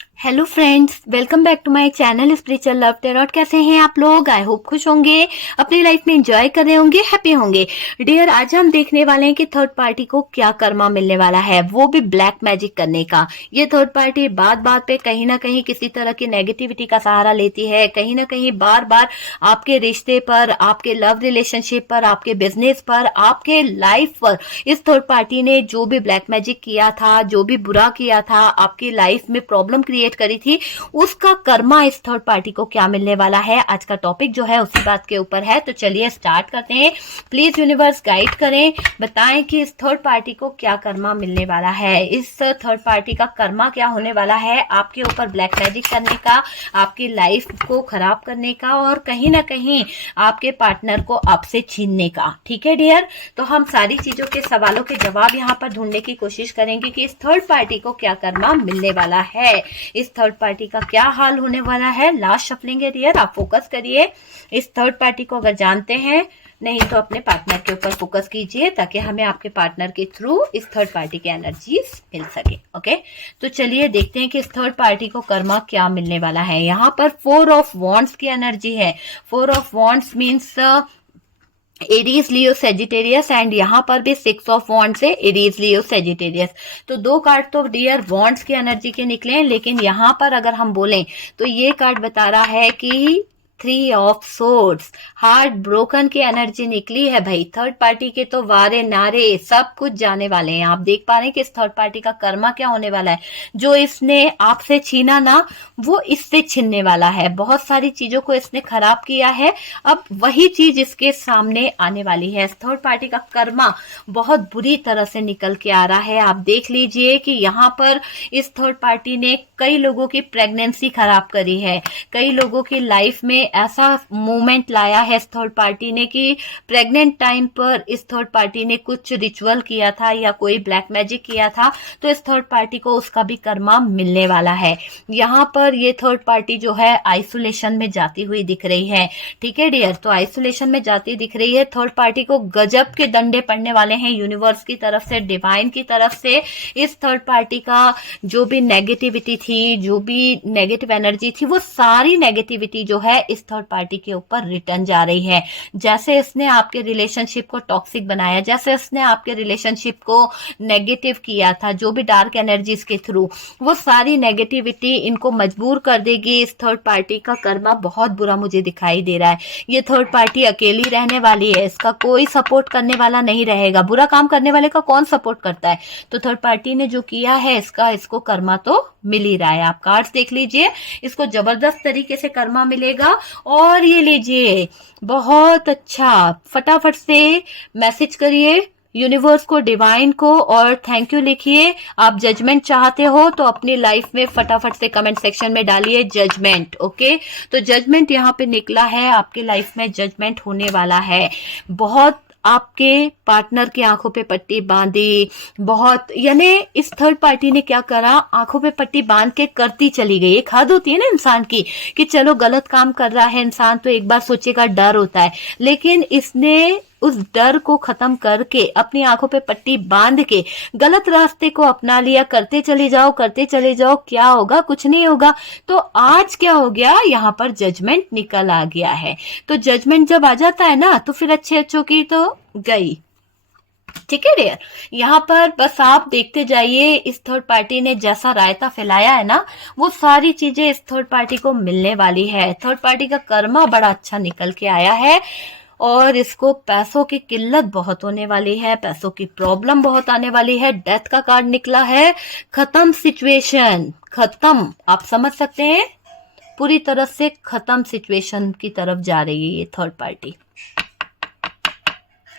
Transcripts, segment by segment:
Hello friends, welcome back to my channel spiritual love tarot. कैसे हैं आप लोग? आई होप खुश होंगे, अपनी लाइफ में एंजॉय कर रहे होंगे, हैप्पी होंगे। डियर, आज हम देखने वाले हैं कि थर्ड पार्टी को क्या कर्मा मिलने वाला है, वो भी ब्लैक मैजिक करने का। ये थर्ड पार्टी बात बात पे कहीं ना कहीं किसी तरह की नेगेटिविटी का सहारा लेती है, कहीं ना कहीं बार बार आपके रिश्ते पर, आपके लव रिलेशनशिप पर, आपके बिजनेस पर, आपके लाइफ पर इस थर्ड पार्टी ने जो भी ब्लैक मैजिक किया था, जो भी बुरा किया था, आपकी लाइफ में प्रॉब्लम क्रिएट करी थी, उसका कर्मा इस थर्ड पार्टी को क्या मिलने वाला है। आज का टॉपिक जो है उसी बात के ऊपर है, तो चलिए स्टार्ट करते हैं। प्लीज यूनिवर्स गाइड करें, बताएं कि इस थर्ड पार्टी को क्या कर्मा मिलने वाला है, इस थर्ड पार्टी का कर्मा क्या होने वाला है आपके ऊपर ब्लैक मैजिक करने का, आपकी लाइफ को खराब करने का और कहीं ना कहीं आपके पार्टनर को आपसे छीनने का। ठीक है डियर, तो हम सारी चीजों के सवालों के जवाब यहाँ पर ढूंढने की कोशिश करेंगे कि इस थर्ड पार्टी को क्या कर्मा मिलने वाला है, इस थर्ड पार्टी का क्या हाल होने वाला है। लास्ट शफलिंग है डियर, आप फोकस करिए। इस थर्ड पार्टी को अगर जानते हैं, नहीं तो अपने पार्टनर के ऊपर फोकस कीजिए ताकि हमें आपके पार्टनर के थ्रू इस थर्ड पार्टी की एनर्जीज मिल सके। ओके, तो चलिए देखते हैं कि इस थर्ड पार्टी को कर्मा क्या मिलने वाला है। यहाँ पर 4 ऑफ वॉन्ड्स की एनर्जी है। 4 of wands means Aries, Leo, Sagittarius and यहाँ पर भी 6 ऑफ वॉन्ड्स है, एरीज, लियो, सेजिटेरियस। तो 2 कार्ड तो डियर वॉन्ड्स की एनर्जी के निकले हैं, लेकिन यहाँ पर अगर हम बोलें तो ये कार्ड बता रहा है कि 3 ऑफ सोर्ड्स, हार्ट ब्रोकन की एनर्जी निकली है भाई। थर्ड पार्टी के तो वारे नारे सब कुछ जाने वाले हैं। आप देख पा रहे हैं कि इस थर्ड पार्टी का कर्मा क्या होने वाला है। जो इसने आपसे छीना ना, वो इससे छीनने वाला है। बहुत सारी चीजों को इसने खराब किया है, अब वही चीज इसके सामने आने वाली है। थर्ड पार्टी का कर्मा बहुत बुरी तरह से निकल के आ रहा है। आप देख लीजिए कि यहाँ पर इस थर्ड पार्टी ने कई लोगों की प्रेगनेंसी खराब करी है, कई लोगों की लाइफ में ऐसा मूवमेंट लाया है इस थर्ड पार्टी ने कि प्रेग्नेंट टाइम पर इस थर्ड पार्टी ने कुछ रिचुअल किया था या कोई ब्लैक मैजिक किया था, तो इस थर्ड पार्टी को उसका भी कर्मा मिलने वाला है। यहाँ पर ये थर्ड पार्टी जो है आइसोलेशन में जाती हुई दिख रही है। ठीक है डियर, तो आइसोलेशन में जाती दिख रही है। थर्ड पार्टी को गजब के डंडे पड़ने वाले हैं यूनिवर्स की तरफ से, डिवाइन की तरफ से। इस थर्ड पार्टी का जो भी नेगेटिविटी थी, जो भी नेगेटिव एनर्जी थी, वो सारी नेगेटिविटी जो है इस थर्ड पार्टी के ऊपर रिटर्न जा रही है। जैसे इसने आपके रिलेशनशिप को टॉक्सिक बनाया, जैसे इसने आपके रिलेशनशिप को नेगेटिव किया था, जो भी डार्क एनर्जीज के थ्रू, वो सारी नेगेटिविटी इनको मजबूर कर देगी। इस थर्ड पार्टी का कर्मा बहुत बुरा मुझे दिखाई दे रहा है। ये थर्ड पार्टी अकेली रहने वाली है, इसका कोई सपोर्ट करने वाला नहीं रहेगा। बुरा काम करने वाले का कौन सपोर्ट करता है? तो थर्ड पार्टी ने जो किया है इसको कर्मा तो मिल ही रहा है। आप कार्ड्स देख लीजिए, इसको जबरदस्त तरीके से कर्मा मिलेगा। और ये लीजिए, बहुत अच्छा, फटाफट से मैसेज करिए यूनिवर्स को, डिवाइन को, और थैंक यू लिखिए। आप जजमेंट चाहते हो तो अपनी लाइफ में फटाफट से कमेंट सेक्शन में डालिए जजमेंट। ओके, तो जजमेंट यहाँ पे निकला है, आपके लाइफ में जजमेंट होने वाला है। बहुत आपके पार्टनर की आंखों पे पट्टी बांधी, बहुत, यानी इस थर्ड पार्टी ने क्या करा, आंखों पे पट्टी बांध के करती चली गई। एक हद होती है ना इंसान की कि चलो गलत काम कर रहा है इंसान तो एक बार सोचेगा, डर होता है, लेकिन इसने उस डर को खत्म करके अपनी आंखों पे पट्टी बांध के गलत रास्ते को अपना लिया। करते चले जाओ, करते चले जाओ, क्या होगा? कुछ नहीं होगा। तो आज क्या हो गया, यहाँ पर जजमेंट निकल आ गया है। तो जजमेंट जब आ जाता है ना, तो फिर अच्छे अच्छों की तो गई। ठीक है डियर, यहाँ पर बस आप देखते जाइए। इस थर्ड पार्टी ने जैसा रायता फैलाया है ना, वो सारी चीजें इस थर्ड पार्टी को मिलने वाली है। थर्ड पार्टी का कर्मा बड़ा अच्छा निकल के आया है और इसको पैसों की किल्लत बहुत होने वाली है, पैसों की प्रॉब्लम बहुत आने वाली है। डेथ का कार्ड निकला है, खत्म सिचुएशन, खत्म, आप समझ सकते हैं, पूरी तरह से खत्म सिचुएशन की तरफ जा रही है ये थर्ड पार्टी।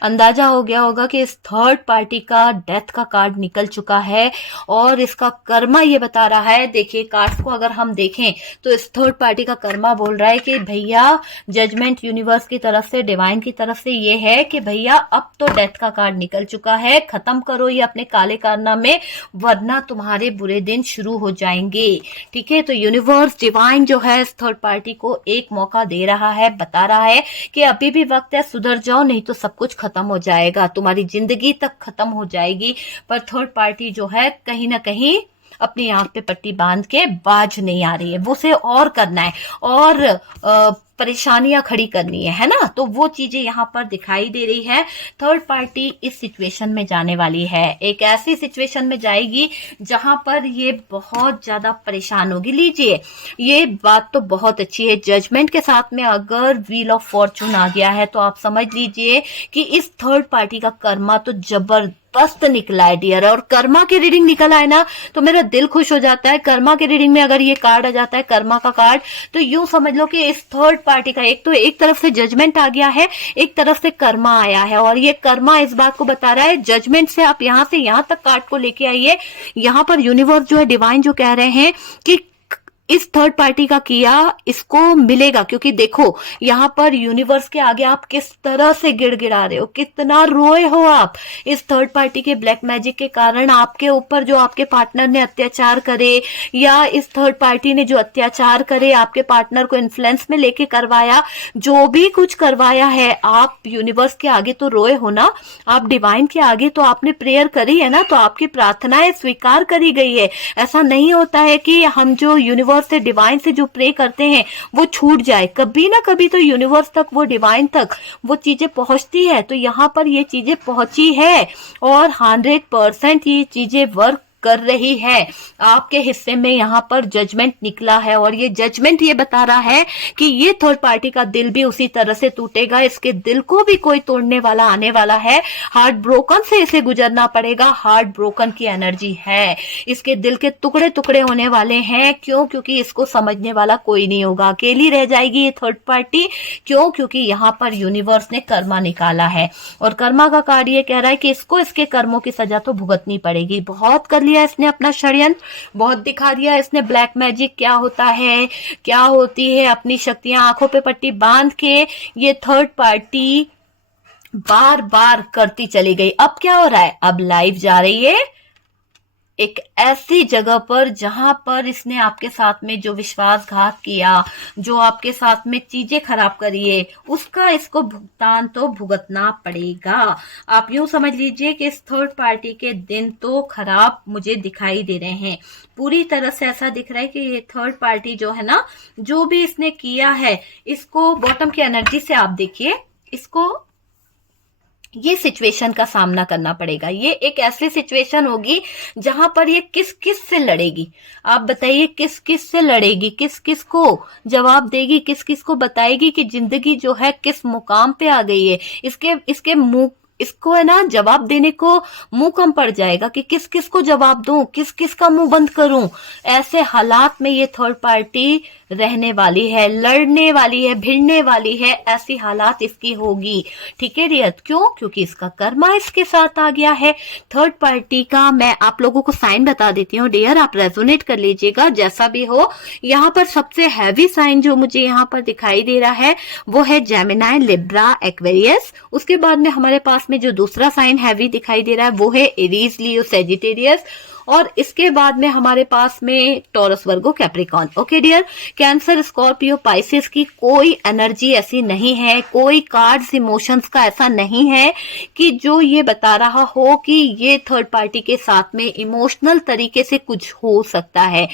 अंदाजा हो गया होगा कि इस थर्ड पार्टी का डेथ का कार्ड निकल चुका है और इसका कर्मा ये बता रहा है। देखिए कार्ड्स को अगर हम देखें तो इस थर्ड पार्टी का कर्मा बोल रहा है कि भैया, जजमेंट यूनिवर्स की तरफ से, डिवाइन की तरफ से ये है कि भैया अब तो डेथ का कार्ड निकल चुका है, खत्म करो ये अपने काले कारनामे, वरना तुम्हारे बुरे दिन शुरू हो जाएंगे। ठीक है, तो यूनिवर्स, डिवाइन जो है इस थर्ड पार्टी को एक मौका दे रहा है, बता रहा है कि अभी भी वक्त है, सुधर जाओ, नहीं तो सब कुछ खत्म हो जाएगा, तुम्हारी जिंदगी तक खत्म हो जाएगी। पर थर्ड पार्टी जो है कहीं ना कहीं अपनी आंख पे पट्टी बांध के बाज नहीं आ रही है, वो उसे और करना है और परेशानियां खड़ी करनी है ना। तो वो चीजें यहाँ पर दिखाई दे रही है। थर्ड पार्टी इस सिचुएशन में जाने वाली है, एक ऐसी सिचुएशन में जाएगी जहां पर ये बहुत ज्यादा परेशान होगी। लीजिए, ये बात तो बहुत अच्छी है, जजमेंट के साथ में अगर व्हील ऑफ फॉर्चून आ गया है तो आप समझ लीजिए कि इस थर्ड पार्टी का कर्मा तो जबरदस्त निकला है डियर। और कर्मा की रीडिंग निकल आए ना तो मेरा दिल खुश हो जाता है। कर्मा की रीडिंग में अगर ये कार्ड आ जाता है, कर्मा का कार्ड, तो यूं समझ लो कि इस थर्ड पार्टी का एक तरफ से जजमेंट आ गया है, एक तरफ से कर्मा आया है। और ये कर्मा इस बात को बता रहा है, जजमेंट से आप यहां से यहां तक कार्ड को लेके आइए। यहां पर यूनिवर्स जो है, डिवाइन जो कह रहे हैं कि इस थर्ड पार्टी का किया इसको मिलेगा। क्योंकि देखो यहां पर यूनिवर्स के आगे आप किस तरह से गिड़गिड़ा रहे हो, कितना रोए हो आप इस थर्ड पार्टी के ब्लैक मैजिक के कारण। आपके ऊपर जो आपके पार्टनर ने अत्याचार करे या इस थर्ड पार्टी ने जो अत्याचार करे, आपके पार्टनर को इन्फ्लुएंस में लेके करवाया, जो भी कुछ करवाया है, आप यूनिवर्स के आगे तो रोए हो ना, आप डिवाइन के आगे तो आपने प्रेयर करी है ना, तो आपकी प्रार्थनाएं स्वीकार करी गई है। ऐसा नहीं होता है कि हम जो यूनिवर्स से, डिवाइन से जो प्रे करते हैं वो छूट जाए, कभी ना कभी तो यूनिवर्स तक, वो डिवाइन तक वो चीजें पहुंचती है। तो यहां पर ये चीजें पहुंची है और 100% ये चीजें वर्क कर रही है। आपके हिस्से में यहाँ पर जजमेंट निकला है और ये जजमेंट ये बता रहा है कि ये थर्ड पार्टी का दिल भी उसी तरह से टूटेगा, इसके दिल को भी कोई तोड़ने वाला आने वाला है। हार्ट ब्रोकन से इसे गुजरना पड़ेगा, हार्ट ब्रोकन की एनर्जी है, इसके दिल के टुकड़े टुकड़े होने वाले हैं। क्यों? क्योंकि इसको समझने वाला कोई नहीं होगा, अकेली रह जाएगी ये थर्ड पार्टी। क्यों? क्योंकि यहाँ पर यूनिवर्स ने कर्मा निकाला है और कर्मा का कार्ड ये कह रहा है कि इसको इसके कर्मों की सजा तो भुगतनी पड़ेगी। बहुत कर लिया इसने अपना षड्यंत्र, बहुत दिखा दिया इसने ब्लैक मैजिक क्या होता है, क्या होती है, अपनी शक्तियां आंखों पे पट्टी बांध के ये थर्ड पार्टी बार बार करती चली गई। अब क्या हो रहा है? अब लाइव जा रही है एक ऐसी जगह पर जहां पर इसने आपके साथ में जो विश्वासघात किया, जो आपके साथ में चीजें खराब करी है, उसका इसको भुगतान तो भुगतना पड़ेगा। आप यूं समझ लीजिए कि इस थर्ड पार्टी के दिन तो खराब मुझे दिखाई दे रहे हैं। पूरी तरह से ऐसा दिख रहा है कि ये थर्ड पार्टी जो है ना, जो भी इसने किया है, इसको बॉटम की एनर्जी से आप देखिए, इसको ये सिचुएशन का सामना करना पड़ेगा। ये एक ऐसी सिचुएशन होगी जहां पर ये किस किस से लड़ेगी। आप बताइए किस किस से लड़ेगी, किस किस को जवाब देगी, किस किस को बताएगी कि जिंदगी जो है किस मुकाम पे आ गई है। इसके मुंह, इसको है ना जवाब देने को मुंह कम पड़ जाएगा कि किस किस को जवाब दूं, किस किस का मुंह बंद करूं। ऐसे हालात में ये थर्ड पार्टी रहने वाली है, लड़ने वाली है, भिड़ने वाली है, ऐसी हालात इसकी होगी। ठीक है डियर, क्यों? क्योंकि इसका कर्मा इसके साथ आ गया है। थर्ड पार्टी का मैं आप लोगों को साइन बता देती हूँ डियर, आप रेजोनेट कर लीजिएगा जैसा भी हो। यहाँ पर सबसे हैवी साइन जो मुझे यहाँ पर दिखाई दे रहा है वो है जेमिनाई, लिब्रा, एक्वेरियस। उसके बाद में हमारे पास में जो दूसरा साइन हैवी दिखाई दे रहा है वो है एरीज, लियो, सेजिटेरियस। और इसके बाद में हमारे पास में Taurus, Virgo, Capricorn. Okay dear, Cancer, Scorpio, Pisces की कोई एनर्जी ऐसी नहीं है, कोई कार्ड्स इमोशंस का ऐसा नहीं है कि जो ये बता रहा हो कि ये थर्ड पार्टी के साथ में इमोशनल तरीके से कुछ हो सकता है।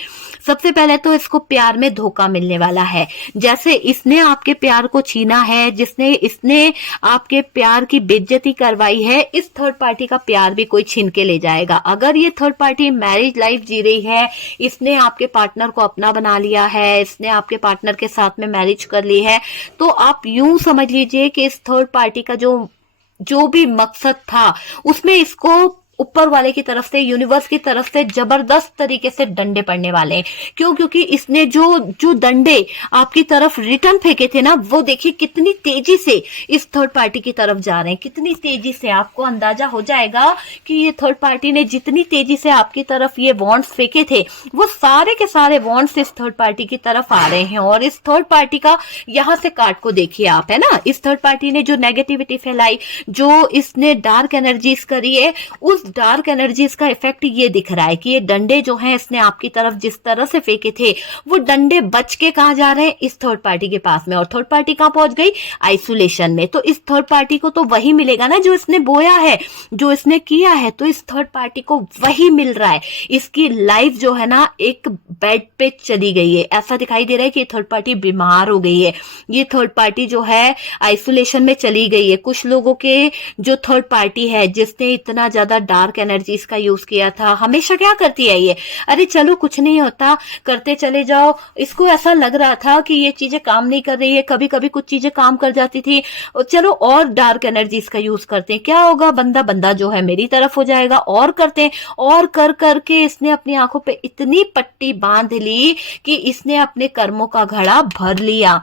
सबसे पहले तो इसको प्यार में धोखा मिलने वाला है। जैसे इसने आपके प्यार को छीना है, इसने आपके प्यार की बेइज्जती करवाई है, इस थर्ड पार्टी का प्यार भी कोई छीन के ले जाएगा। अगर ये थर्ड पार्टी मैरिज लाइफ जी रही है, इसने आपके पार्टनर को अपना बना लिया है, इसने आपके पार्टनर के साथ में मैरिज कर ली है, तो आप यूं समझ लीजिए कि इस थर्ड पार्टी का जो भी मकसद था उसमें इसको ऊपर वाले की तरफ से, यूनिवर्स की तरफ से जबरदस्त तरीके से डंडे पड़ने वाले हैं। क्यों? क्योंकि इसने जो डंडे आपकी तरफ रिटर्न फेंके थे ना, वो देखिए कितनी तेजी से इस थर्ड पार्टी की तरफ जा रहे हैं, कितनी तेजी से। आपको अंदाजा हो जाएगा कि ये थर्ड पार्टी ने जितनी तेजी से आपकी तरफ ये वॉन्ड्स फेंके थे, वो सारे के सारे वॉन्ड्स इस थर्ड पार्टी की तरफ आ रहे हैं। और इस थर्ड पार्टी का यहां से कार्ड को देखिए आप, है ना, इस थर्ड पार्टी ने जो नेगेटिविटी फैलाई, जो इसने डार्क एनर्जीज करी है, उस डार्क एनर्जीज का इफेक्ट ये दिख रहा है कि ये डंडे जो हैं इसने आपकी तरफ जिस तरह से फेंके थे, वो डंडे बच के कहाँ जा रहे हैं, इस थर्ड पार्टी के पास में। और थर्ड पार्टी कहाँ पहुंच गई, आइसोलेशन में। तो इस थर्ड पार्टी को तो वही मिलेगा ना जो इसने बोया है, जो इसने किया है, तो इस थर्ड पार्टी को वही मिल रहा है। इसकी लाइफ जो है ना एक बेड पे चली गई है। ऐसा दिखाई दे रहा है कि थर्ड पार्टी बीमार हो गई है, ये थर्ड पार्टी जो है आइसोलेशन में चली गई है। कुछ लोगों के जो थर्ड पार्टी है जिसने इतना ज्यादा डार्क एनर्जीज का यूज किया था, हमेशा क्या करती है ये, अरे चलो कुछ नहीं होता, करते चले जाओ। इसको ऐसा लग रहा था कि ये चीजें काम नहीं कर रही है, कभी कभी कुछ चीजें काम कर जाती थी, चलो और डार्क एनर्जीज का यूज करते हैं, क्या होगा, बंदा जो है मेरी तरफ हो जाएगा। और करते हैं, और कर करके इसने अपनी आंखों पे इतनी पट्टी बांध ली कि इसने अपने कर्मों का घड़ा भर लिया।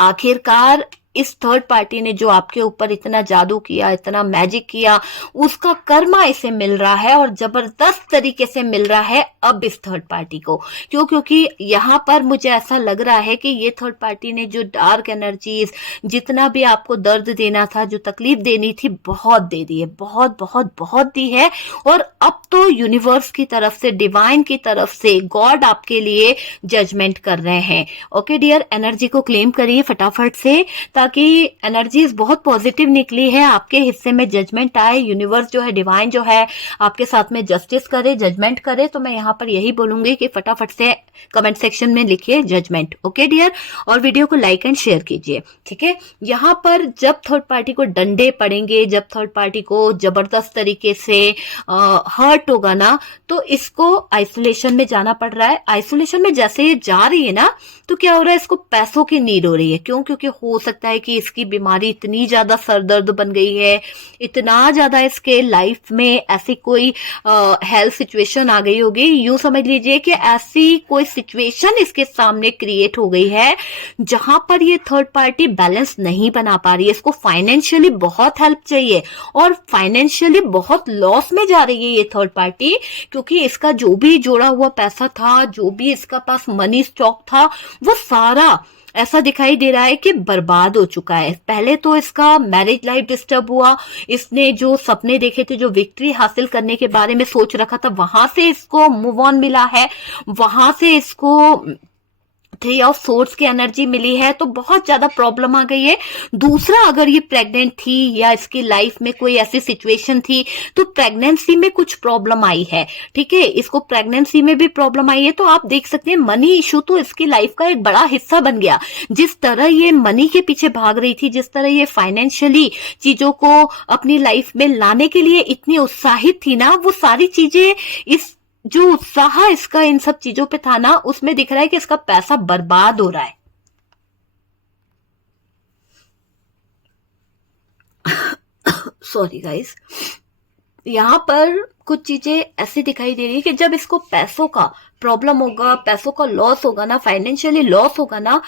आखिरकार इस थर्ड पार्टी ने जो आपके ऊपर इतना जादू किया, इतना मैजिक किया, उसका कर्मा इसे मिल रहा है, और जबरदस्त तरीके से मिल रहा है अब इस थर्ड पार्टी को। क्यों, क्योंकि यहाँ पर मुझे ऐसा लग रहा है कि ये थर्ड पार्टी ने जो डार्क एनर्जीज, जितना भी आपको दर्द देना था, जो तकलीफ देनी थी, बहुत दे दी है, बहुत बहुत बहुत दी है। और अब तो यूनिवर्स की तरफ से, डिवाइन की तरफ से, गॉड आपके लिए जजमेंट कर रहे हैं। ओके डियर, एनर्जी को क्लेम करिए फटाफट से, ताकि एनर्जीज बहुत पॉजिटिव निकली है, आपके हिस्से में जजमेंट आए, यूनिवर्स जो है, डिवाइन जो है, आपके साथ में जस्टिस करे, जजमेंट करे। तो मैं यहाँ पर यही बोलूंगी कि फटाफट से कमेंट सेक्शन में लिखिए जजमेंट। ओके डियर, और वीडियो को लाइक एंड शेयर कीजिए, ठीक है। यहाँ पर जब थर्ड पार्टी को डंडे पड़ेंगे, जब थर्ड पार्टी को जबरदस्त तरीके से हर्ट होगा ना, तो इसको आइसोलेशन में जाना पड़ रहा है। आइसोलेशन में जैसे ये जा रही है ना, तो क्या हो रहा है, इसको पैसों की नीड हो रही है। क्यों, क्योंकि हो सकता है कि इसकी बीमारी इतनी ज्यादा सरदर्द बन गई है, इतना ज्यादा इसके लाइफ में ऐसी कोई हेल्थ सिचुएशन आ गई होगी, यूं समझ लीजिए कि ऐसी कोई सिचुएशन इसके सामने क्रिएट हो गई है जहां पर ये थर्ड पार्टी बैलेंस नहीं बना पा रही है। इसको फाइनेंशियली बहुत हेल्प चाहिए, और फाइनेंशियली बहुत लॉस में जा रही है ये थर्ड पार्टी, क्योंकि इसका जो भी जोड़ा हुआ पैसा था, जो भी इसका पास मनी स्टॉक था, वो सारा ऐसा दिखाई दे रहा है कि बर्बाद हो चुका है। पहले तो इसका मैरिज लाइफ डिस्टर्ब हुआ, इसने जो सपने देखे थे, जो विक्ट्री हासिल करने के बारे में सोच रखा था, वहां से इसको मूव ऑन मिला है, वहां से इसको थ्री ऑफ सोर्ड्स की एनर्जी मिली है, तो बहुत ज्यादा प्रॉब्लम आ गई है। दूसरा, अगर ये प्रेग्नेंट थी या इसकी लाइफ में कोई ऐसी सिचुएशन थी, तो प्रेगनेंसी में कुछ प्रॉब्लम आई है, ठीक है, इसको प्रेगनेंसी में भी प्रॉब्लम आई है। तो आप देख सकते हैं मनी इशू तो इसकी लाइफ का एक बड़ा हिस्सा बन गया। जिस तरह ये मनी के पीछे भाग रही थी, जिस तरह ये फाइनेंशियली चीजों को अपनी लाइफ में लाने के लिए इतनी उत्साहित थी ना, वो सारी चीजें, इस जो उत्साह इसका इन सब चीजों पे था ना, उसमें दिख रहा है कि इसका पैसा बर्बाद हो रहा है। सॉरी गाइस, यहां पर कुछ चीजें ऐसी दिखाई दे रही है कि जब इसको पैसों का प्रॉब्लम होगा, पैसों का लॉस होगा ना, फाइनेंशियली लॉस होगा ना,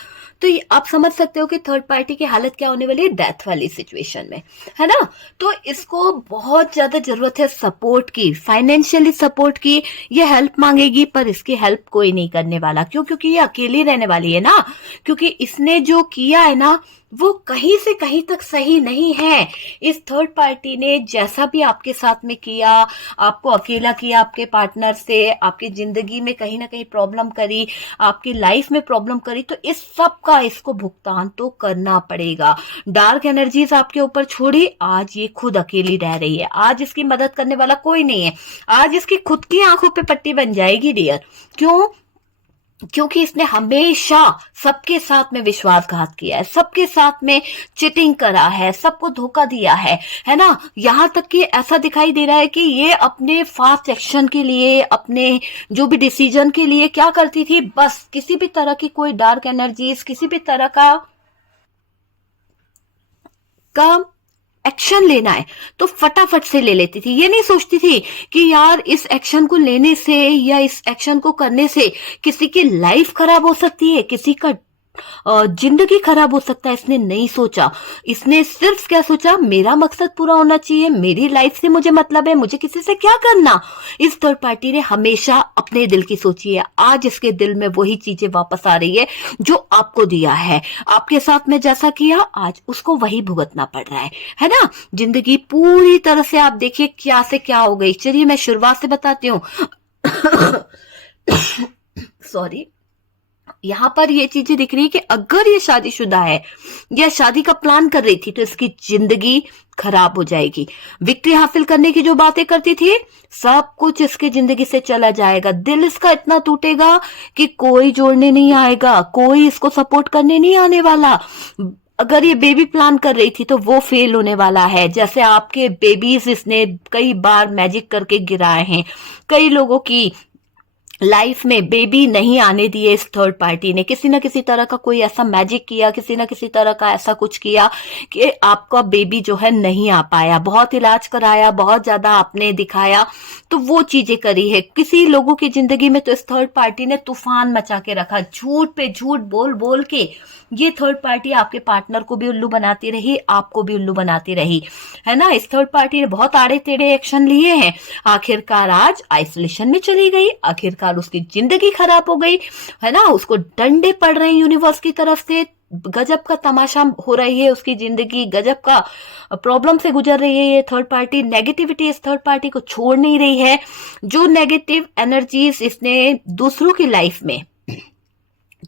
तो ये आप समझ सकते हो कि थर्ड पार्टी की हालत क्या होने वाली है, डेथ वाली सिचुएशन में, है ना। तो इसको बहुत ज्यादा जरूरत है सपोर्ट की, फाइनेंशियली सपोर्ट की। ये हेल्प मांगेगी, पर इसकी हेल्प कोई नहीं करने वाला। क्यों, क्योंकि ये अकेली रहने वाली है ना, क्योंकि इसने जो किया है ना, वो कहीं से कहीं तक सही नहीं है। इस थर्ड पार्टी ने जैसा भी आपके साथ में किया, आपको अकेला किया, आपके पार्टनर से, आपकी जिंदगी में कहीं ना कहीं प्रॉब्लम करी, आपकी लाइफ में प्रॉब्लम करी, तो इस सब का इसको भुगतान तो करना पड़ेगा। डार्क एनर्जीज आपके ऊपर छोड़ी, आज ये खुद अकेली रह रही है, आज इसकी मदद करने वाला कोई नहीं है, आज इसकी खुद की आंखों पे पट्टी बन जाएगी डियर। क्यों, क्योंकि इसने हमेशा सबके साथ में विश्वासघात किया है, सबके साथ में चिटिंग करा है, सबको धोखा दिया है ना। यहां तक कि ऐसा दिखाई दे रहा है कि ये अपने फास्ट एक्शन के लिए, अपने जो भी डिसीजन के लिए क्या करती थी, बस किसी भी तरह की कोई डार्क एनर्जीज, किसी भी तरह का एक्शन लेना है तो फटाफट से ले लेती थी। ये नहीं सोचती थी कि यार इस एक्शन को लेने से या इस एक्शन को करने से किसी की लाइफ खराब हो सकती है, किसी का जिंदगी खराब हो सकता है, इसने नहीं सोचा। इसने सिर्फ क्या सोचा, मेरा मकसद पूरा होना चाहिए, मेरी लाइफ से मुझे मतलब है, मुझे किसी से क्या करना। इस थर्ड पार्टी ने हमेशा अपने दिल की सोची है। आज इसके दिल में वही चीजें वापस आ रही है जो आपको दिया है, आपके साथ में जैसा किया आज उसको वही भुगतना पड़ रहा है ना। जिंदगी पूरी तरह से आप देखिए क्या से क्या हो गई। चलिए मैं शुरुआत से बताती हूँ। सॉरी। यहाँ पर ये चीजें दिख रही है कि अगर ये शादीशुदा है या शादी का प्लान कर रही थी तो इसकी जिंदगी खराब हो जाएगी। विक्ट्री हासिल करने की जो बातें करती थी सब कुछ इसकी जिंदगी से चला जाएगा। दिल इसका इतना टूटेगा कि कोई जोड़ने नहीं आएगा, कोई इसको सपोर्ट करने नहीं आने वाला। अगर ये बेबी प्लान कर रही थी तो वो फेल होने वाला है। जैसे आपके बेबीज इसने कई बार मैजिक करके गिराए हैं, कई लोगों की लाइफ में बेबी नहीं आने दिए इस थर्ड पार्टी ने। किसी ना किसी तरह का कोई ऐसा मैजिक किया, किसी ना किसी तरह का ऐसा कुछ किया कि आपका बेबी जो है नहीं आ पाया। बहुत इलाज कराया, बहुत ज्यादा आपने दिखाया, तो वो चीजें करी है। किसी लोगों की जिंदगी में तो इस थर्ड पार्टी ने तूफान मचा के रखा। झूठ पे झूठ बोल बोल के ये थर्ड पार्टी आपके पार्टनर को भी उल्लू बनाती रही, आपको भी उल्लू बनाती रही, है ना। इस थर्ड पार्टी ने बहुत आड़े टेढ़े एक्शन लिए हैं। आखिरकार आज आइसोलेशन में चली गई, आखिरकार उसकी जिंदगी खराब हो गई, है ना। उसको डंडे पड़ रहे हैं यूनिवर्स की तरफ से, गजब का तमाशा हो रही है उसकी जिंदगी, गजब का प्रॉब्लम से गुजर रही है ये थर्ड पार्टी। नेगेटिविटी इस थर्ड पार्टी को छोड़ नहीं रही है। जो नेगेटिव एनर्जीज इसने दूसरों की लाइफ में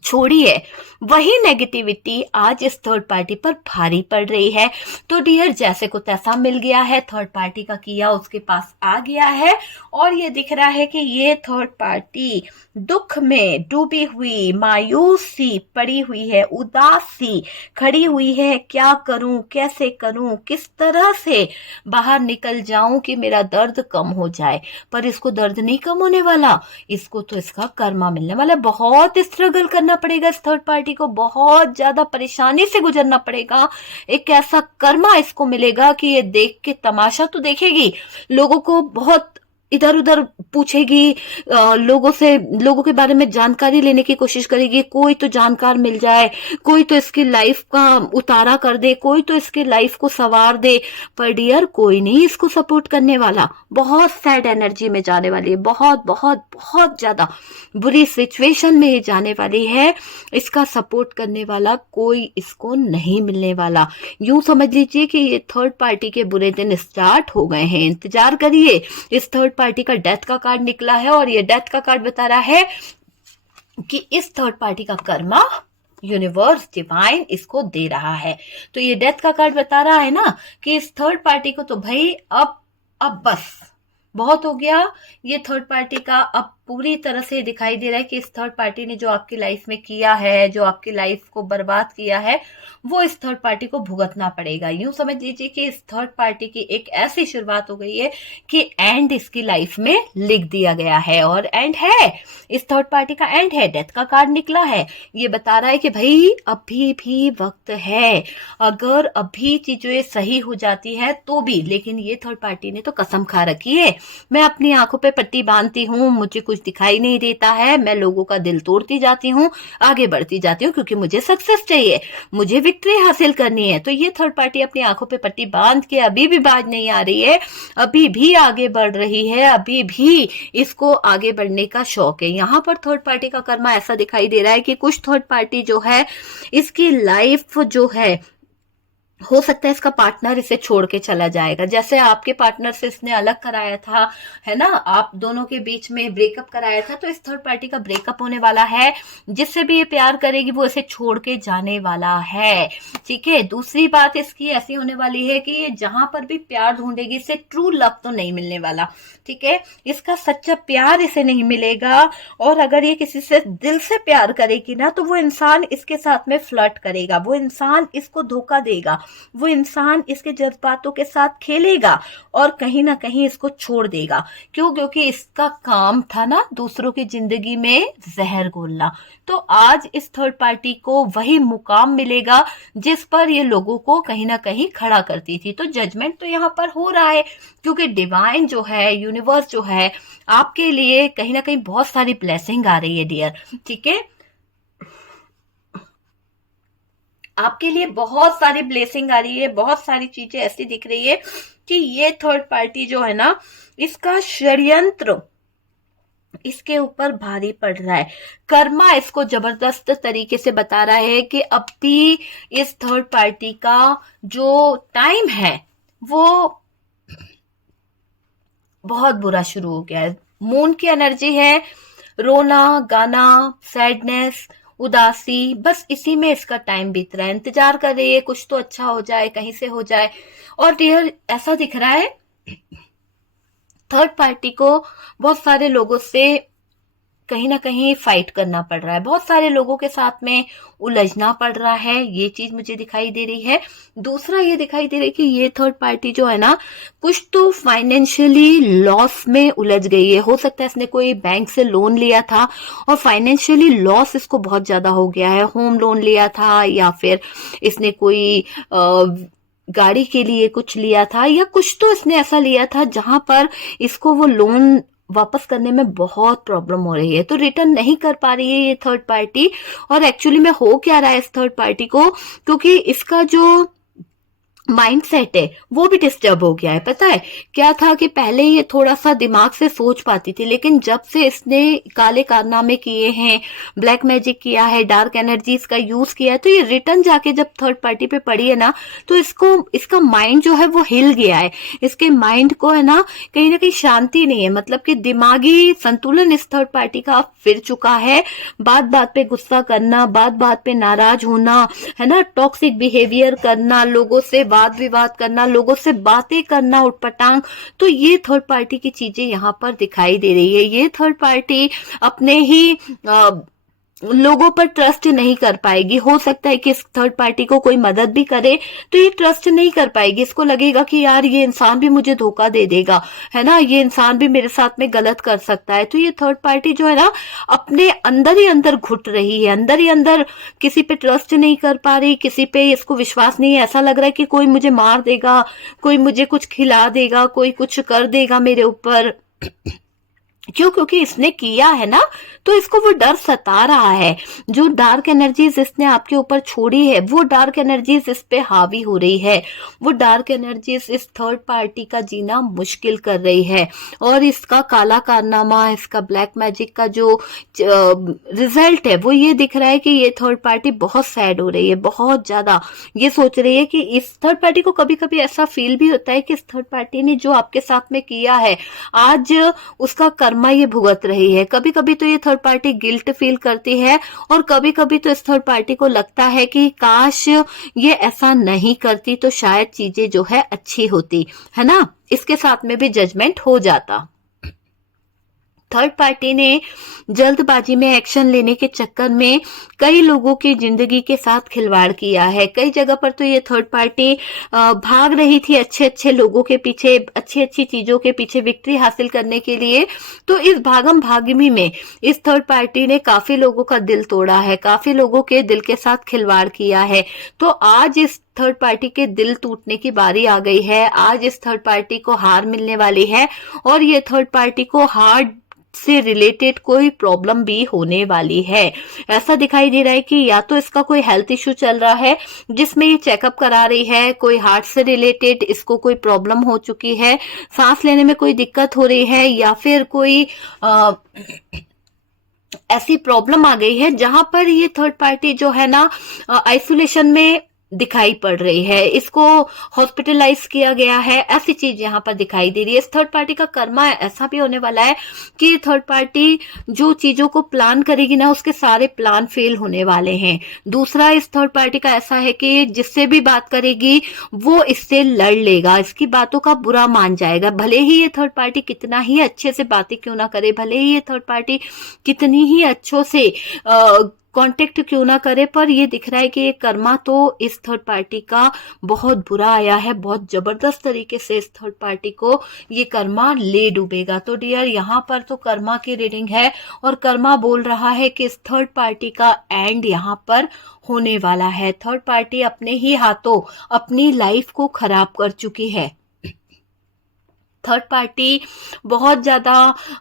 छोड़ी है, वही नेगेटिविटी आज इस थर्ड पार्टी पर भारी पड़ रही है। तो डियर, जैसे को तैसा मिल गया है, थर्ड पार्टी का किया उसके पास आ गया है और ये दिख रहा है कि ये थर्ड पार्टी दुख में डूबी हुई, मायूस सी पड़ी हुई है, उदास सी खड़ी हुई है। क्या करूं, कैसे करूं, किस तरह से बाहर निकल जाऊं कि मेरा दर्द कम हो जाए। पर इसको दर्द नहीं कम होने वाला, इसको तो इसका कर्मा मिलने वाला। बहुत स्ट्रगल करना पड़ेगा इस थर्ड पार्टी को, बहुत ज्यादा परेशानी से गुजरना पड़ेगा। एक ऐसा कर्मा इसको मिलेगा कि ये देख के तमाशा तो देखेगी, लोगों को बहुत इधर उधर पूछेगी, लोगों के बारे में जानकारी लेने की कोशिश करेगी। कोई तो जानकार मिल जाए, कोई तो इसकी लाइफ का उतारा कर दे, कोई तो इसकी लाइफ को संवार दे। पर डियर, कोई नहीं इसको सपोर्ट करने वाला। बहुत सैड एनर्जी में जाने वाली है, बहुत बहुत बहुत ज्यादा बुरी सिचुएशन में ये जाने वाली है। इसका सपोर्ट करने वाला कोई इसको नहीं मिलने वाला। यूं समझ लीजिए कि ये थर्ड पार्टी के बुरे दिन स्टार्ट हो गए हैं। इंतजार करिए, इस थर्ड पार्टी का डेथ का कार्ड निकला है और ये डेथ का कार्ड बता रहा है कि इस थर्ड पार्टी का कर्मा यूनिवर्स डिवाइन इसको दे रहा है। तो ये डेथ का कार्ड बता रहा है ना कि इस थर्ड पार्टी को तो भाई अब बस बहुत हो गया। ये थर्ड पार्टी का अब पूरी तरह से दिखाई दे रहा है कि इस थर्ड पार्टी ने जो आपकी लाइफ में किया है, जो आपकी लाइफ को बर्बाद किया है, वो इस थर्ड पार्टी को भुगतना पड़ेगा। यूं समझ लीजिए कि इस थर्ड पार्टी की एक ऐसी शुरुआत हो गई है कि एंड इसकी लाइफ में लिख दिया गया है। और एंड है, इस थर्ड पार्टी का एंड है। डेथ का कार्ड निकला है, ये बता रहा है कि भाई अभी भी वक्त है। अगर अभी चीजें सही हो जाती है तो भी, लेकिन ये थर्ड पार्टी ने तो कसम खा रखी है, मैं अपनी आंखों पे पट्टी बांधती हूँ, मुझे कुछ दिखाई नहीं देता है, मैं लोगों का दिल तोड़ती जाती हूँ, आगे बढ़ती जाती हूँ, क्योंकि मुझे सक्सेस चाहिए, मुझे विक्ट्री हासिल करनी है। तो ये थर्ड पार्टी अपनी आंखों पे पट्टी बांध के अभी भी बाज नहीं आ रही है, अभी भी आगे बढ़ रही है, अभी भी इसको आगे बढ़ने का शौक है। यहाँ पर थर्ड पार्टी का कर्मा ऐसा दिखाई दे रहा है कि कुछ थर्ड पार्टी जो है, इसकी लाइफ जो है, हो सकता है इसका पार्टनर इसे छोड़ के चला जाएगा। जैसे आपके पार्टनर से इसने अलग कराया था, है ना, आप दोनों के बीच में ब्रेकअप कराया था, तो इस थर्ड पार्टी का ब्रेकअप होने वाला है। जिससे भी ये प्यार करेगी वो इसे छोड़ के जाने वाला है, ठीक है। दूसरी बात इसकी ऐसी होने वाली है कि ये जहां पर भी प्यार ढूंढेगी, इसे ट्रू लव तो नहीं मिलने वाला, ठीक है। इसका सच्चा प्यार इसे नहीं मिलेगा। और अगर ये किसी से दिल से प्यार करेगी ना, तो वो इंसान इसके साथ में फ्लर्ट करेगा, वो इंसान इसको धोखा देगा, वो इंसान इसके जज्बातों के साथ खेलेगा और कहीं ना कहीं इसको छोड़ देगा। क्यों? क्योंकि इसका काम था ना दूसरों की जिंदगी में जहर घोलना। तो आज इस थर्ड पार्टी को वही मुकाम मिलेगा जिस पर ये लोगों को कहीं ना कहीं खड़ा करती थी। तो जजमेंट तो यहाँ पर हो रहा है, क्योंकि डिवाइन जो है, यूनिवर्स जो है, आपके लिए कहीं ना कहीं बहुत सारी ब्लेसिंग आ रही है डियर, ठीक है। आपके लिए बहुत सारी ब्लेसिंग आ रही है, बहुत सारी चीजें ऐसी दिख रही है कि ये थर्ड पार्टी जो है ना, इसका षड्यंत्र इसके ऊपर भारी पड़ रहा है। कर्मा इसको जबरदस्त तरीके से बता रहा है कि अब भी इस थर्ड पार्टी का जो टाइम है वो बहुत बुरा शुरू हो गया है। मून की एनर्जी है, रोना गाना, सैडनेस, उदासी, बस इसी में इसका टाइम बीत रहा है। इंतजार कर रही है कुछ तो अच्छा हो जाए, कहीं से हो जाए। और डियर ऐसा दिख रहा है थर्ड पार्टी को बहुत सारे लोगों से कहीं ना कहीं फाइट करना पड़ रहा है, बहुत सारे लोगों के साथ में उलझना पड़ रहा है, ये चीज मुझे दिखाई दे रही है। दूसरा ये दिखाई दे रही है कि ये थर्ड पार्टी जो है ना, कुछ तो फाइनेंशियली लॉस में उलझ गई है। हो सकता है इसने कोई बैंक से लोन लिया था और फाइनेंशियली लॉस इसको बहुत ज्यादा हो गया है। होम लोन लिया था या फिर इसने कोई गाड़ी के लिए कुछ लिया था, या कुछ तो इसने ऐसा लिया था जहां पर इसको वो लोन वापस करने में बहुत प्रॉब्लम हो रही है, तो रिटर्न नहीं कर पा रही है ये थर्ड पार्टी। और एक्चुअली में हो क्या रहा है इस थर्ड पार्टी को, क्योंकि इसका जो माइंड सेट है वो भी डिस्टर्ब हो गया है। पता है क्या था कि पहले ये थोड़ा सा दिमाग से सोच पाती थी, लेकिन जब से इसने काले कारनामे किए हैं, ब्लैक मैजिक किया है, डार्क एनर्जीज का यूज किया है, तो ये रिटर्न जाके जब थर्ड पार्टी पे पड़ी है ना, तो इसका माइंड जो है वो हिल गया है। इसके माइंड को है ना कहीं शांति नहीं है, मतलब कि दिमागी संतुलन इस थर्ड पार्टी का फिर चुका है। बात बात पे गुस्सा करना, बात बात पे नाराज होना, है ना, टॉक्सिक बिहेवियर करना, लोगों से वाद विवाद करना, लोगों से बातें करना उटपटांग, तो ये थर्ड पार्टी की चीजें यहाँ पर दिखाई दे रही है। ये थर्ड पार्टी अपने ही लोगों पर ट्रस्ट नहीं कर पाएगी। हो सकता है कि इस थर्ड पार्टी को कोई मदद भी करे तो ये ट्रस्ट नहीं कर पाएगी। इसको लगेगा कि यार ये इंसान भी मुझे धोखा दे देगा, है ना, ये इंसान भी मेरे साथ में गलत कर सकता है। तो ये थर्ड पार्टी जो है ना अपने अंदर ही अंदर घुट रही है, अंदर ही अंदर किसी पे ट्रस्ट नहीं कर पा रही, किसी पे इसको विश्वास नहीं है। ऐसा लग रहा है कि कोई मुझे मार देगा, कोई मुझे कुछ खिला देगा, कोई कुछ कर देगा मेरे ऊपर। क्यों? क्योंकि इसने किया है ना, तो इसको वो डर सता रहा है। जो डार्क एनर्जीज इसने आपके ऊपर छोड़ी है, वो डार्क एनर्जीज इस पे हावी हो रही है। वो डार्क एनर्जीज इस थर्ड पार्टी का जीना मुश्किल कर रही है। और इसका काला कारनामा, इसका ब्लैक मैजिक का जो रिजल्ट है वो ये दिख रहा है कि ये थर्ड पार्टी बहुत सैड हो रही है, बहुत ज्यादा। ये सोच रही है कि इस थर्ड पार्टी को कभी कभी ऐसा फील भी होता है कि इस थर्ड पार्टी ने जो आपके साथ में किया है, आज उसका कर्मा ये भुगत रही है। कभी कभी तो ये थर्ड पार्टी गिल्ट फील करती है, और कभी कभी तो इस थर्ड पार्टी को लगता है कि काश ये ऐसा नहीं करती तो शायद चीजें जो है अच्छी होती, है ना। इसके साथ में भी जजमेंट हो जाता। थर्ड पार्टी ने जल्दबाजी में एक्शन लेने के चक्कर में कई लोगों की जिंदगी के साथ खिलवाड़ किया है। कई जगह पर तो ये थर्ड पार्टी भाग रही थी अच्छे अच्छे लोगों के पीछे, अच्छी अच्छी चीजों के पीछे विक्ट्री हासिल करने के लिए। तो इस भागम भागमी में इस थर्ड पार्टी ने काफी लोगों का दिल तोड़ा है, काफी लोगों के दिल के साथ खिलवाड़ किया है। तो आज इस थर्ड पार्टी के दिल टूटने की बारी आ गई है। आज इस थर्ड पार्टी को हार मिलने वाली है, और ये थर्ड पार्टी को हार्ट से रिलेटेड कोई प्रॉब्लम भी होने वाली है। ऐसा दिखाई दे रहा है कि या तो इसका कोई हेल्थ इश्यू चल रहा है जिसमें ये चेकअप करा रही है, कोई हार्ट से रिलेटेड इसको कोई प्रॉब्लम हो चुकी है, सांस लेने में कोई दिक्कत हो रही है, या फिर कोई ऐसी प्रॉब्लम आ गई है जहां पर ये थर्ड पार्टी जो है ना आइसोलेशन में दिखाई पड़ रही है, इसको हॉस्पिटलाइज किया गया है, ऐसी चीज यहाँ पर दिखाई दे रही है। इस थर्ड पार्टी का कर्मा ऐसा भी होने वाला है कि थर्ड पार्टी जो चीजों को प्लान करेगी ना, उसके सारे प्लान फेल होने वाले हैं। दूसरा, इस थर्ड पार्टी का ऐसा है कि जिससे भी बात करेगी वो इससे लड़ लेगा, इसकी बातों का बुरा मान जाएगा। भले ही ये थर्ड पार्टी कितना ही अच्छे से बातें क्यों ना करे, भले ही ये थर्ड पार्टी कितनी ही अच्छों से कांटेक्ट क्यों ना करे, पर ये दिख रहा है कि ये कर्मा तो इस थर्ड पार्टी का बहुत बुरा आया है। बहुत जबरदस्त तरीके से इस थर्ड पार्टी को ये कर्मा ले डूबेगा। तो डियर यहाँ पर तो कर्मा की रीडिंग है, और कर्मा बोल रहा है कि इस थर्ड पार्टी का एंड यहाँ पर होने वाला है। थर्ड पार्टी अपने ही हाथों अपनी लाइफ को खराब कर चुकी है। थर्ड पार्टी बहुत ज़्यादा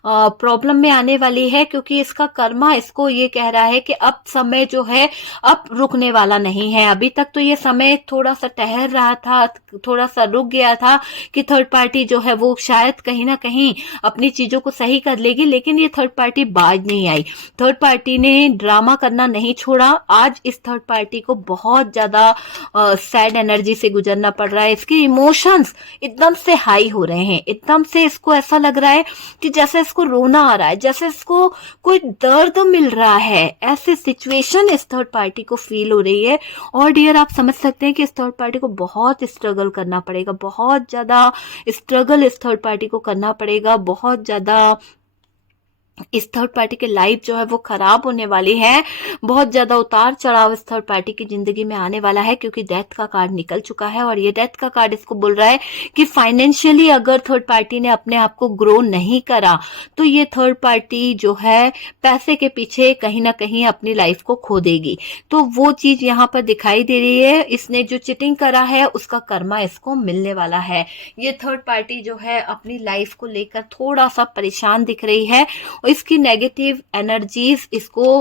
प्रॉब्लम में आने वाली है, क्योंकि इसका कर्मा इसको ये कह रहा है कि अब समय जो है अब रुकने वाला नहीं है। अभी तक तो ये समय थोड़ा सा ठहर रहा था, थोड़ा सा रुक गया था कि थर्ड पार्टी जो है वो शायद कहीं ना कहीं अपनी चीज़ों को सही कर लेगी, लेकिन ये थर्ड पार्टी बाज नहीं आई। थर्ड पार्टी ने ड्रामा करना नहीं छोड़ा। आज इस थर्ड पार्टी को बहुत ज़्यादा सैड एनर्जी से गुजरना पड़ रहा है। इसके इमोशंस एकदम से हाई हो रहे हैं, एकदम से इसको ऐसा लग रहा है कि जैसे इसको रोना आ रहा है, जैसे इसको कोई दर्द मिल रहा है। ऐसी सिचुएशन इस थर्ड पार्टी को फील हो रही है। और डियर, आप समझ सकते हैं कि इस थर्ड पार्टी को बहुत स्ट्रगल करना पड़ेगा, बहुत ज्यादा स्ट्रगल इस थर्ड पार्टी को करना पड़ेगा। बहुत ज्यादा इस थर्ड पार्टी की लाइफ जो है वो खराब होने वाली है। बहुत ज्यादा उतार चढ़ाव इस थर्ड पार्टी की जिंदगी में आने वाला है, क्योंकि डेथ का कार्ड निकल चुका है। और ये डेथ का कार्ड इसको बोल रहा है कि फाइनेंशियली अगर थर्ड पार्टी ने अपने आप को ग्रो नहीं करा तो ये थर्ड पार्टी जो है पैसे के पीछे कहीं ना कहीं अपनी लाइफ को खो देगी। तो वो चीज यहाँ पर दिखाई दे रही है। इसने जो चिटिंग करा है उसका कर्मा इसको मिलने वाला है। ये थर्ड पार्टी जो है अपनी लाइफ को लेकर थोड़ा सा परेशान दिख रही है। और इसकी नेगेटिव एनर्जीज इसको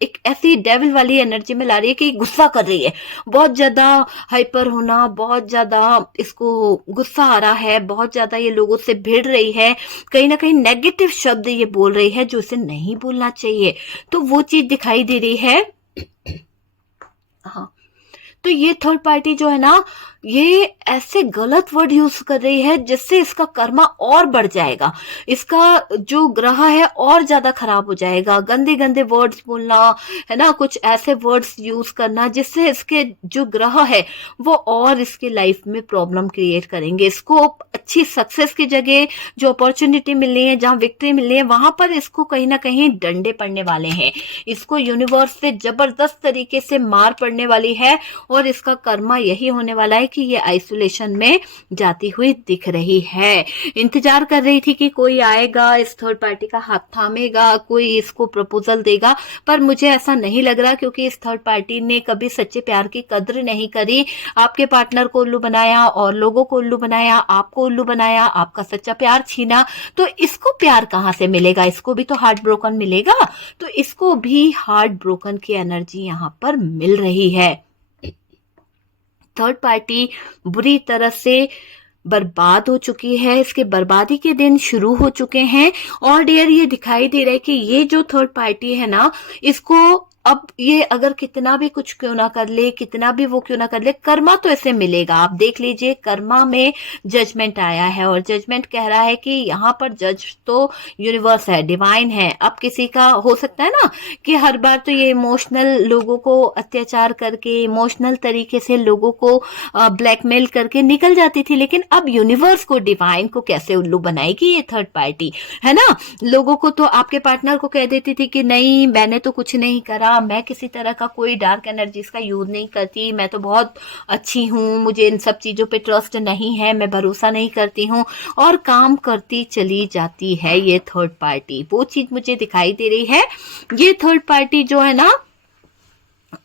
एक ऐसी डेविल वाली एनर्जी में ला रही है कि गुस्सा कर रही है, बहुत ज्यादा हाइपर होना, बहुत ज्यादा इसको गुस्सा आ रहा है, बहुत ज्यादा ये लोगों से भिड़ रही है, कहीं ना कहीं नेगेटिव शब्द ये बोल रही है जो इसे नहीं बोलना चाहिए। तो वो चीज दिखाई दे रही है। हाँ, तो ये थर्ड पार्टी जो है ना, ये ऐसे गलत वर्ड यूज कर रही है जिससे इसका कर्मा और बढ़ जाएगा। इसका जो ग्रह है और ज्यादा खराब हो जाएगा। गंदे गंदे वर्ड्स बोलना, है ना, कुछ ऐसे वर्ड्स यूज करना जिससे इसके जो ग्रह है वो और इसकी लाइफ में प्रॉब्लम क्रिएट करेंगे। इसको अच्छी सक्सेस की जगह जो अपॉर्चुनिटी मिल रही है, जहां विक्ट्री मिल रही है, वहां पर इसको कहीं ना कहीं डंडे पड़ने वाले हैं। इसको यूनिवर्स से जबरदस्त तरीके से मार पड़ने वाली है। और इसका कर्मा यही होने वाला है कि ये आइसोलेशन में जाती हुई दिख रही है। इंतजार कर रही थी कि कोई आएगा, इस थर्ड पार्टी का हाथ थामेगा, कोई इसको प्रपोजल देगा, पर मुझे ऐसा नहीं लग रहा, क्योंकि इस थर्ड पार्टी ने कभी सच्चे प्यार की कद्र नहीं करी। आपके पार्टनर को उल्लू बनाया और लोगों को उल्लू बनाया, आपको उल्लू बनाया, आपका सच्चा प्यार छीना। तो इसको प्यार कहां से मिलेगा? इसको भी तो हार्ट ब्रोकन मिलेगा। तो इसको भी हार्ट ब्रोकन की एनर्जी यहां पर मिल रही है। थर्ड पार्टी बुरी तरह से बर्बाद हो चुकी है। इसके बर्बादी के दिन शुरू हो चुके हैं। और डियर, ये दिखाई दे रहा है कि ये जो थर्ड पार्टी है ना, इसको अब ये अगर कितना भी कुछ क्यों ना कर ले, कितना भी वो क्यों ना कर ले, कर्मा तो इसे मिलेगा। आप देख लीजिए, कर्मा में जजमेंट आया है और जजमेंट कह रहा है कि यहाँ पर जज तो यूनिवर्स है, डिवाइन है। अब किसी का हो सकता है ना कि हर बार तो ये इमोशनल लोगों को अत्याचार करके, इमोशनल तरीके से लोगों को ब्लैकमेल करके निकल जाती थी, लेकिन अब यूनिवर्स को, डिवाइन को कैसे उल्लू बनाएगी ये थर्ड पार्टी, है ना। लोगों को तो, आपके पार्टनर को कह देती थी कि नहीं, मैंने तो कुछ नहीं करा, मैं किसी तरह का कोई डार्क एनर्जीज का यूज नहीं करती, मैं तो बहुत अच्छी हूँ, मुझे इन सब चीजों पे ट्रस्ट नहीं है, मैं भरोसा नहीं करती हूँ, और काम करती चली जाती है ये थर्ड पार्टी। वो चीज मुझे दिखाई दे रही है। ये थर्ड पार्टी जो है ना,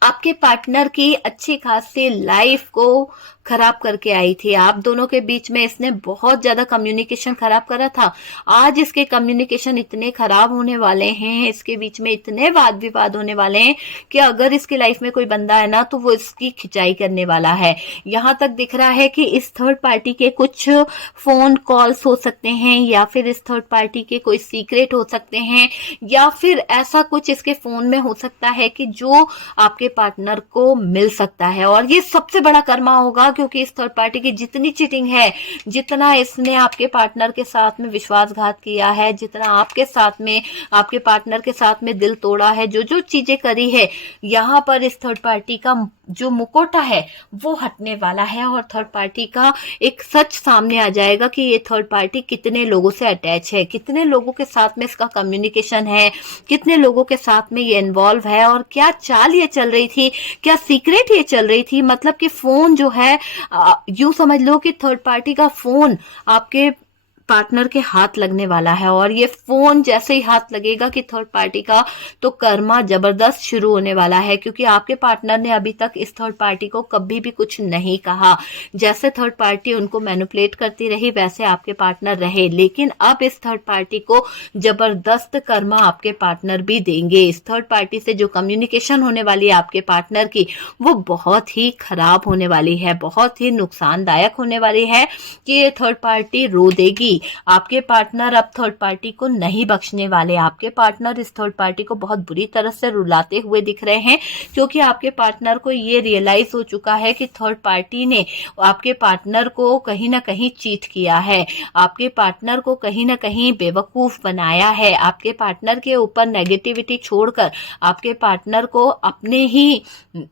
आपके पार्टनर की अच्छी खासी लाइफ को खराब करके आई थी। आप दोनों के बीच में इसने बहुत ज्यादा कम्युनिकेशन खराब करा था। आज इसके कम्युनिकेशन इतने खराब होने वाले हैं, इसके बीच में इतने वाद विवाद होने वाले हैं कि अगर इसकी लाइफ में कोई बंदा है ना, तो वो इसकी खिंचाई करने वाला है। यहाँ तक दिख रहा है कि इस थर्ड पार्टी के कुछ फोन कॉल्स हो सकते हैं, या फिर इस थर्ड पार्टी के कोई सीक्रेट हो सकते हैं, या फिर ऐसा कुछ इसके फोन में हो सकता है कि जो आपके पार्टनर को मिल सकता है। और ये सबसे बड़ा कर्मा होगा, क्योंकि इस थर्ड पार्टी की जितनी चीटिंग है, जितना इसने आपके पार्टनर के साथ में विश्वासघात किया है, जितना आपके साथ में, आपके पार्टनर के साथ में दिल तोड़ा है, जो जो चीजें करी है, यहाँ पर इस थर्ड पार्टी का जो मुकोटा है वो हटने वाला है। और थर्ड पार्टी का एक सच सामने आ जाएगा कि ये थर्ड पार्टी कितने लोगों से अटैच है, कितने लोगों के साथ में इसका कम्युनिकेशन है, कितने लोगों के साथ में ये इन्वॉल्व है, और क्या चाल ये चल रही थी, क्या सीक्रेट ये चल रही थी। मतलब कि फोन जो है, यूं समझ लो कि थर्ड पार्टी का फोन आपके पार्टनर के हाथ लगने वाला है, और ये फोन जैसे ही हाथ लगेगा कि थर्ड पार्टी का, तो कर्मा जबरदस्त शुरू होने वाला है, क्योंकि आपके पार्टनर ने अभी तक इस थर्ड पार्टी को कभी भी कुछ नहीं कहा। जैसे थर्ड पार्टी उनको मैनिपुलेट करती रही वैसे आपके पार्टनर रहे, लेकिन अब इस थर्ड पार्टी को जबरदस्त कर्मा आपके पार्टनर भी देंगे। इस थर्ड पार्टी से जो कम्युनिकेशन होने वाली है आपके पार्टनर की, वो बहुत ही खराब होने वाली है, बहुत ही नुकसानदायक होने वाली है कि ये थर्ड पार्टी रो देगी। आपके पार्टनर अब थर्ड पार्टी को नहीं बख्शने वाले। आपके पार्टनर इस थर्ड पार्टी को बहुत बुरी तरह से रुलाते हुए दिख रहे हैं, क्योंकि आपके पार्टनर को ये रियलाइज हो चुका है कि थर्ड पार्टी ने आपके पार्टनर को कहीं ना कहीं चीट किया है, आपके पार्टनर को कहीं ना कहीं बेवकूफ बनाया है, आपके पार्टनर के ऊपर नेगेटिविटी छोड़कर आपके पार्टनर को अपने ही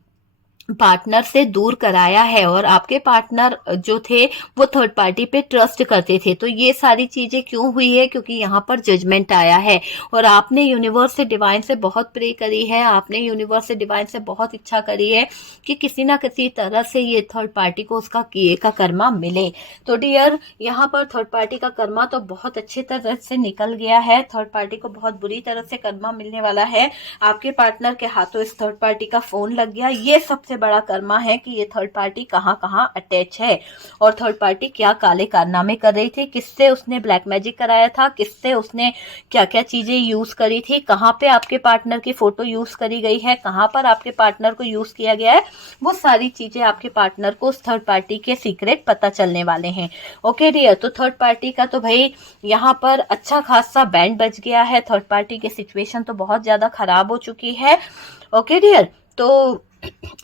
पार्टनर से दूर कराया है, और आपके पार्टनर जो थे वो थर्ड पार्टी पे ट्रस्ट करते थे। तो ये सारी चीजें क्यों हुई है, क्योंकि यहाँ पर जजमेंट आया है, और आपने यूनिवर्स से डिवाइन से बहुत प्रे करी है, आपने यूनिवर्स से डिवाइन से बहुत इच्छा करी है कि किसी ना किसी तरह से ये थर्ड पार्टी को उसका किए का कर्मा मिले। तो डियर, यहाँ पर थर्ड पार्टी का कर्मा तो बहुत अच्छी तरह से निकल गया है, थर्ड पार्टी को बहुत बुरी तरह से कर्मा मिलने वाला है। आपके पार्टनर के हाथों इस थर्ड पार्टी का फोन लग गया। ये सबसे बड़ा कर्मा है कि ये थर्ड पार्टी कहां कहां अटैच है, और थर्ड पार्टी क्या काले कारनामे कर रही थी, किससे उसने ब्लैक मैजिक कराया था, किससे उसने क्या क्या चीजें यूज करी थी, कहां पे आपके पार्टनर की फोटो यूज करी गई है, कहां पर आपके पार्टनर को यूज किया गया है, वो सारी चीजें आपके पार्टनर को उस थर्ड पार्टी के सीक्रेट पता चलने वाले हैं। ओके डियर, तो थर्ड पार्टी का तो भाई यहाँ पर अच्छा खासा बैंड बज गया है, थर्ड पार्टी की सिचुएशन तो बहुत ज्यादा खराब हो चुकी है। ओके डियर, तो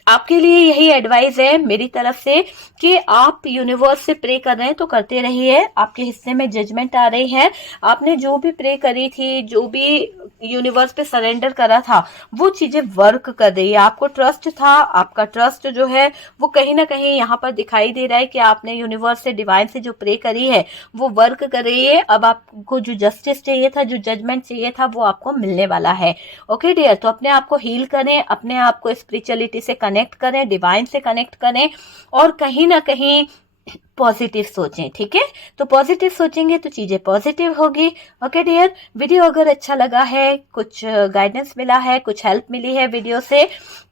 आपके लिए यही एडवाइस है मेरी तरफ से कि आप यूनिवर्स से प्रे कर रहे हैं तो करते रहिए। आपके हिस्से में जजमेंट आ रही है, आपने जो भी प्रे करी थी, जो भी यूनिवर्स पे सरेंडर करा था, वो चीजें वर्क कर रही है। आपको ट्रस्ट था, आपका ट्रस्ट जो है वो कहीं ना कहीं यहाँ पर दिखाई दे रहा है कि आपने यूनिवर्स से डिवाइन से जो प्रे करी है वो वर्क कर रही है। अब आपको जो जस्टिस चाहिए था, जो जजमेंट चाहिए था, वो आपको मिलने वाला है। ओके डियर, तो अपने आप को हील करें, अपने आप को स्पिरिचुअलिटी से कनेक्ट करें, डिवाइन से कनेक्ट करें, और कहीं ना कहीं पॉजिटिव सोचें। ठीक है, तो पॉजिटिव सोचेंगे तो चीजें पॉजिटिव होगी। ओके डियर, वीडियो अगर अच्छा लगा है, कुछ गाइडेंस मिला है, कुछ हेल्प मिली है वीडियो से,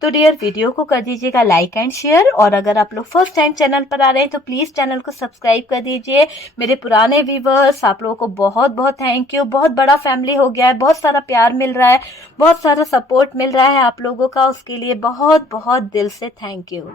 तो डियर वीडियो को कर दीजिएगा लाइक एंड शेयर, और अगर आप लोग फर्स्ट टाइम चैनल पर आ रहे हैं तो प्लीज चैनल को सब्सक्राइब कर दीजिए। मेरे पुराने व्यूवर्स, आप लोगों को बहुत बहुत थैंक यू। बहुत बड़ा फैमिली हो गया है, बहुत सारा प्यार मिल रहा है, बहुत सारा सपोर्ट मिल रहा है आप लोगों का, उसके लिए बहुत बहुत दिल से थैंक यू।